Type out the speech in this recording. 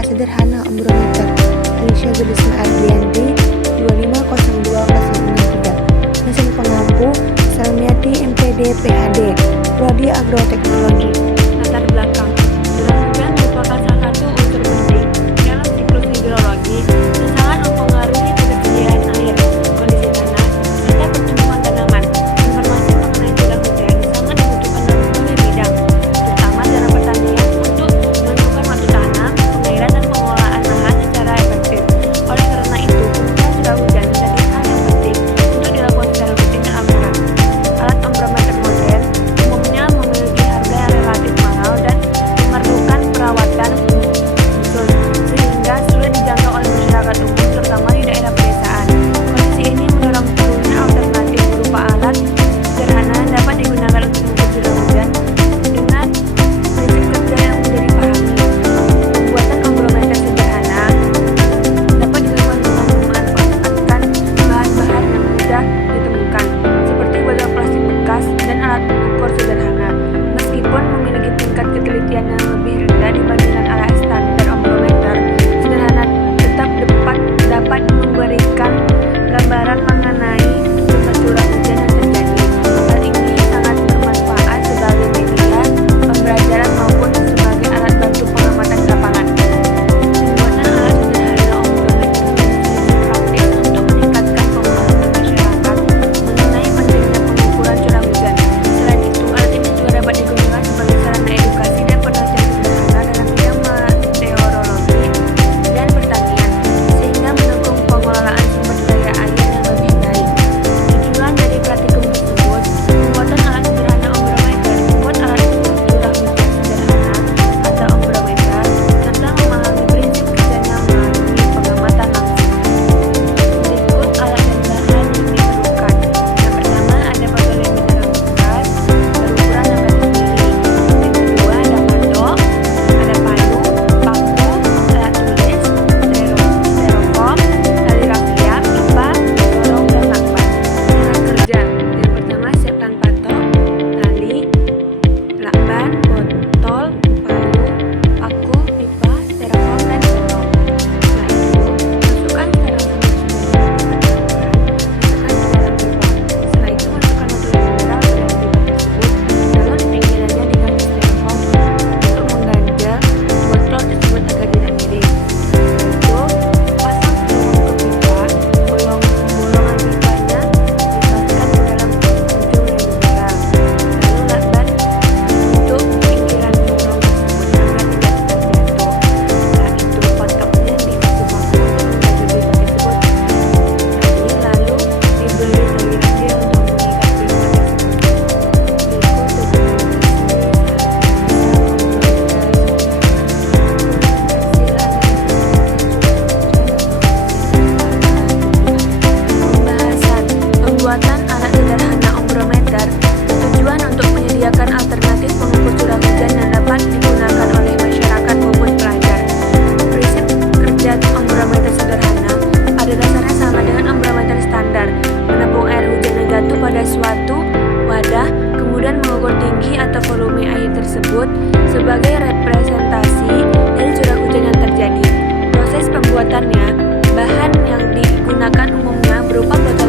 alat sederhana ombrometer. Inisial Berisma Adrianti 2502063. Mesin pengampu Salmiati MPD PhD, Prodi Agroteknologi. Latar belakang: curah hujan merupakan salah satu unsur penting dalam siklus hidrologi dan sangat mempengaruhi ketersediaan air, kondisi tanah, serta pertumbuhan tanaman. Informasi mengenai curah hujan sangat dibutuhkan dalam berbagai bidang, terutama dalam pertanian untuk menentukan waktu tanam, pengairan, dan pengelolaan lahan secara efektif. Oleh karena itu, pengukuran curah hujan menjadi hal yang penting untuk dilakukan secara rutin dan akurat. Alat ombrometer modern umumnya memiliki harga yang relatif mahal dan memerlukan perawatan khusus, sehingga sulit dijangkau oleh masyarakat umum, terutama di daerah pedesaan. Kondisi ini mendorong perlunya alternatif berupa alat sederhana yang dapat digunakan untuk mengukur curah hujan dengan prinsip kerja yang mudah dipahami. Pembuatan ombrometer sederhana dapat dilakukan dengan memanfaatkan bahan-bahan yang mudah ditemukan, seperti botol plastik bekas dan alat ukur sederhana. Meskipun memiliki tingkat ketelitian yang lebih rendah dibandingkan alat standar ombrometer sederhana, tetap dapat memberikan gambaran mengenai jumlah curah hujan yang terjadi. Hal ini sangat bermanfaat sebagai media pembelajaran maupun sebagai alat bantu pengamatan di lapangan. Pembuatan alat sederhana ombrometer menjadi praktis untuk meningkatkan pemahaman masyarakat mengenai pentingnya pengukuran curah hujan. Selain itu, alat ini juga dapat digunakan sebagai sarana edukasi dan penelitian sederhana dalam bidang meteorologi dan pertanian, sehingga mendukung pengelolaan sumber daya air yang lebih baik. Tujuan dari praktikum tersebut, pembuatan alat sederhana ombrometer, membuat alat ukur curah hujan sederhana atau ombrometer, serta memahami prinsip kerjanya melalui pengamatan langsung. Berikut alat dan bahan yang diperlukan. Yang pertama, ada botol yang mineral bekas berukuran yang garis miring. Yang kedua, ada patok, ada payung, paku, alat tulis, styrofoam, tali rafia, pipa, corong, dan lakban. Cara kerja: yang pertama, siapkan patok, tali, lakban, botol, payung, paku, pipa, styrofoam, dan corong. Setelah itu, masukkan styrofoam yang sudah dimasukkan ke dalam pipa. Setelah itu, masukkan botol mineral ke dalam pipa tersebut, lalu di pinggirannya dikasih styrofoam untuk mengganjal botol tersebut agar tidak miring. Setelah itu, pasang styrofoam ke pipa, bolongan pipanya dipaskan ke dalam ujung yang mineral, lalu lakban untuk pinggiran corong tersebut agar tidak terjatuh. Setelah itu, potoknya dikasih paku untuk menggajul pipa tersebut tadi, lalu diberi tali rafia untuk mengikat pipa tersebut. Berikut Pembahasan pembuatan alat sederhana ombrometer. Tujuan untuk menyediakan alternatif pengukur curah hujan yang dapat digunakan oleh masyarakat maupun pelajar. Prinsip kerja ombrometer sederhana pada dasarnya sama dengan ombrometer standar, menampung air hujan yang jatuh pada suatu wadah, kemudian mengukur tinggi atau volume air tersebut sebagai representasi dari curah hujan yang terjadi. Proses pembuatannya, bahan yang digunakan umumnya berupa botol